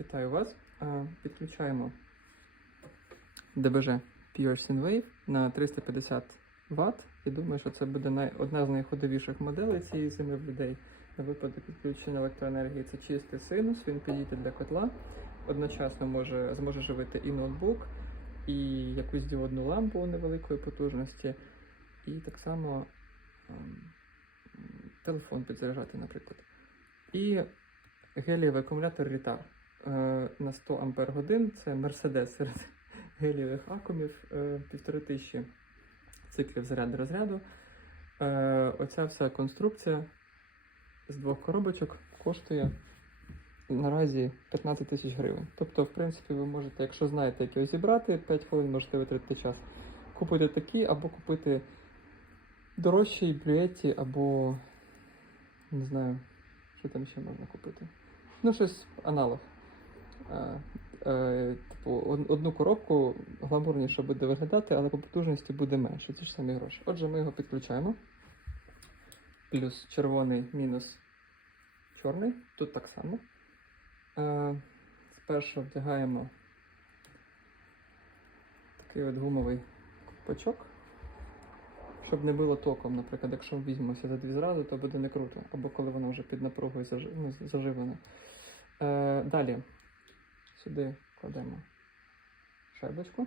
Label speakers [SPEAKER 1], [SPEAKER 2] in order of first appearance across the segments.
[SPEAKER 1] Вітаю вас. Підключаємо DBG Pure Synwave на 350 Вт. І думаю, що це буде одна з найходовіших моделей цієї зими в людей. На випадок підключення електроенергії це чистий синус, він підійде для котла. Одночасно може, зможе живити і ноутбук, і якусь діодну лампу невеликої потужності, і так само ем, телефон підзаряджати, наприклад. І гелієвий акумулятор Ritar на 100 Ампер годин. Це Мерседес серед гелієвих акумів, е, півтори тисячі циклів заряду розряду. Е, Оця вся конструкція з двох коробочок коштує наразі 15 тисяч гривень. Тобто, в принципі, ви можете, якщо знаєте, як його зібрати, 5 хвилин можете витратити час. Купити такі, або купити дорожчий блюеті, або не знаю, що там ще можна купити. Ну, щось аналог. Е, типу, одну коробку гламурніше буде виглядати, але по потужності буде менше. Ті ж самі гроші. Отже, ми його підключаємо. Плюс червоний, мінус чорний. Тут так само. Е, спершу вдягаємо такий от гумовий ковпачок. Щоб не було током, наприклад, якщо ми візьмемося за дві зразу, то буде не круто. Або коли воно вже під напругою ну, заживлене. Е, далі сюди кладемо шайбочку.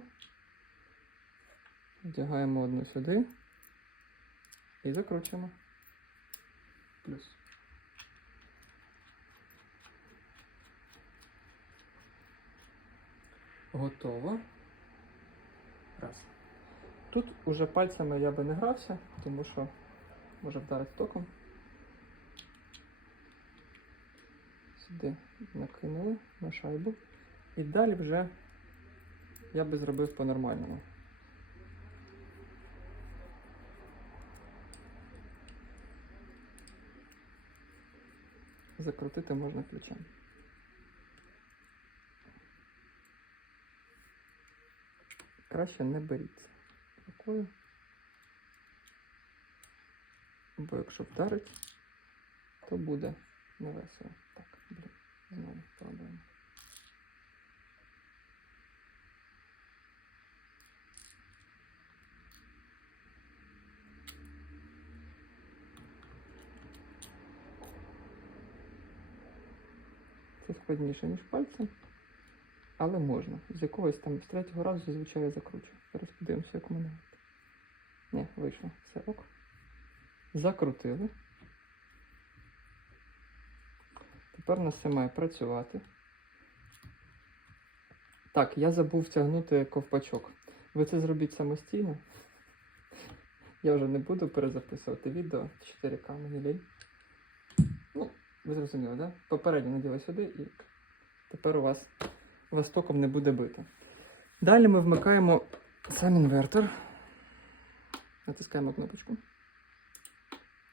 [SPEAKER 1] Вдягаємо одну сюди і закручуємо. Плюс. Готово. Раз. Тут уже пальцями я би не грався, тому що може вдарити током. Сюди накинули на шайбу. І далі вже я би зробив по-нормальному. Закрутити можна ключем. Краще не беріться рукою. Бо якщо вдарить, то буде невесело. Так, блін, знову пробуємо. Це складніше, ніж пальцем, але можна. З якогось там з третього разу зазвичай я закручу. Зараз подивимося, як у мене. Ні, вийшло. Все ок. Закрутили. Тепер нас все має працювати. Так, я забув тягнути ковпачок. Ви це зробіть самостійно. Я вже не буду перезаписувати відео 4К мені. Ну, ви зрозуміли, да? Попередньо наділи сюди і тепер у вас, вас током не буде бити. Далі ми вмикаємо сам інвертор. Натискаємо кнопочку.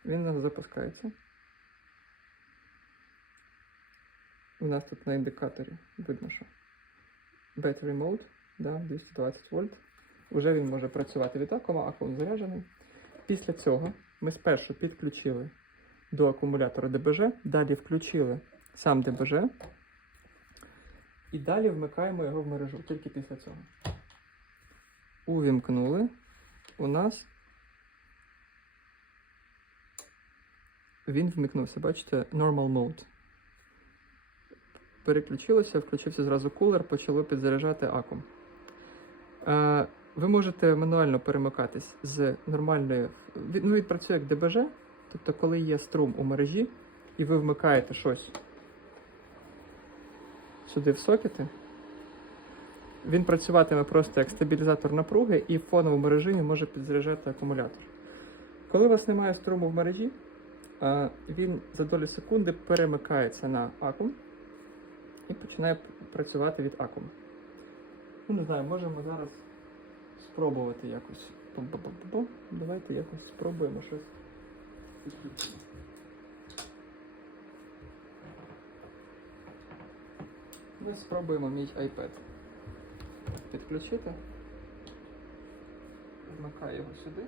[SPEAKER 1] Він нас запускається. У нас тут на індикаторі видно, що Battery Mode, да, 220 вольт. Уже він може працювати від акума, акум заряджений. Після цього ми спершу підключили до акумулятора ДБЖ, далі включили сам ДБЖ. І далі вмикаємо його в мережу тільки після цього. Увімкнули. У нас він вмикнувся, бачите, Normal Mode. Переключилося, включився зразу кулер, почало підзаряджати акум. Е, ви можете мануально перемикатись з нормальної. Ну, він працює як ДБЖ, тобто, коли є струм у мережі, і ви вмикаєте щось сюди в сокети, він працюватиме просто як стабілізатор напруги і в фоновому режимі може підзаряджати акумулятор. Коли у вас немає струму в мережі, він за долю секунди перемикається на акум і починає працювати від акуму. Ну, не знаю, можемо зараз спробувати якось. Давайте якось спробуємо щось. Ми спробуємо мій iPad підключити. Вмикаю його сюди.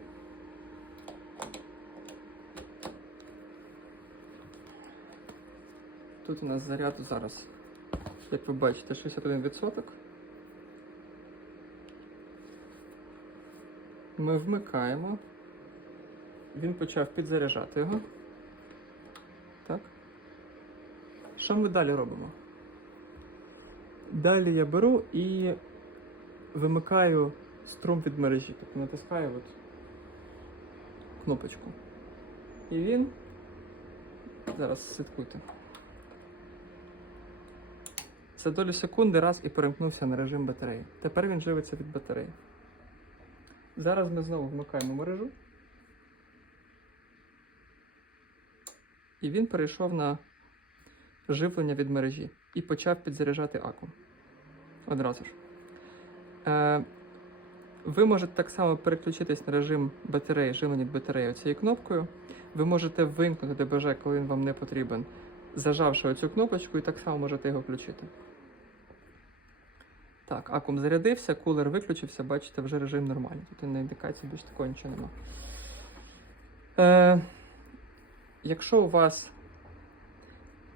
[SPEAKER 1] Тут у нас заряд зараз як ви бачите, 61%. Ми вмикаємо. Він почав підзаряджати його. Так. Що ми далі робимо? Далі я беру і вимикаю струм від мережі. Тобто натискаю от кнопочку. І він. Зараз слідкуйте. За долю секунди раз і перемкнувся на режим батареї. Тепер він живиться від батареї. Зараз ми знову вмикаємо мережу. І він перейшов на живлення від мережі і почав підзаряджати акум. Одразу ж. Е, ви можете так само переключитись на режим батареї, живлення від батареї цією кнопкою. Ви можете вимкнути ДБЖ, коли він вам не потрібен, зажавши оцю кнопочку, і так само можете його включити. Так, акум зарядився, кулер виключився, бачите, вже режим нормальний. Тут на індикації більш такого нічого нема. Е, якщо у вас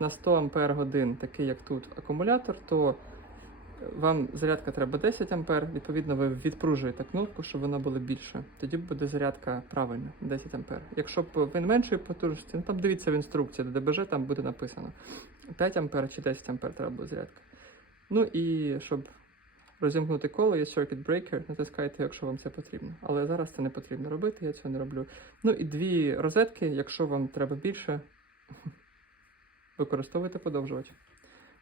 [SPEAKER 1] на 100 Ампер годин, такий як тут акумулятор, то вам зарядка треба 10 Ампер, відповідно, ви відпружуєте кнопку, щоб вона була більше. Тоді буде зарядка правильна 10 Ампер. Якщо б він меншої потужності, ну там дивіться в інструкції до ДБЖ, там буде написано 5 Ампер чи 10 Ампер треба буде зарядка. Ну і щоб розімкнути коло, є circuit breaker, натискайте, якщо вам це потрібно. Але зараз це не потрібно робити, я цього не роблю. Ну і дві розетки, якщо вам треба більше, використовуйте подовжувач.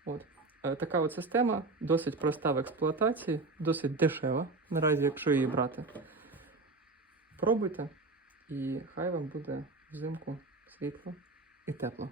[SPEAKER 1] От. Е, Така от система досить проста в експлуатації, досить дешева, наразі, якщо її брати. Пробуйте, і хай вам буде взимку світло і тепло.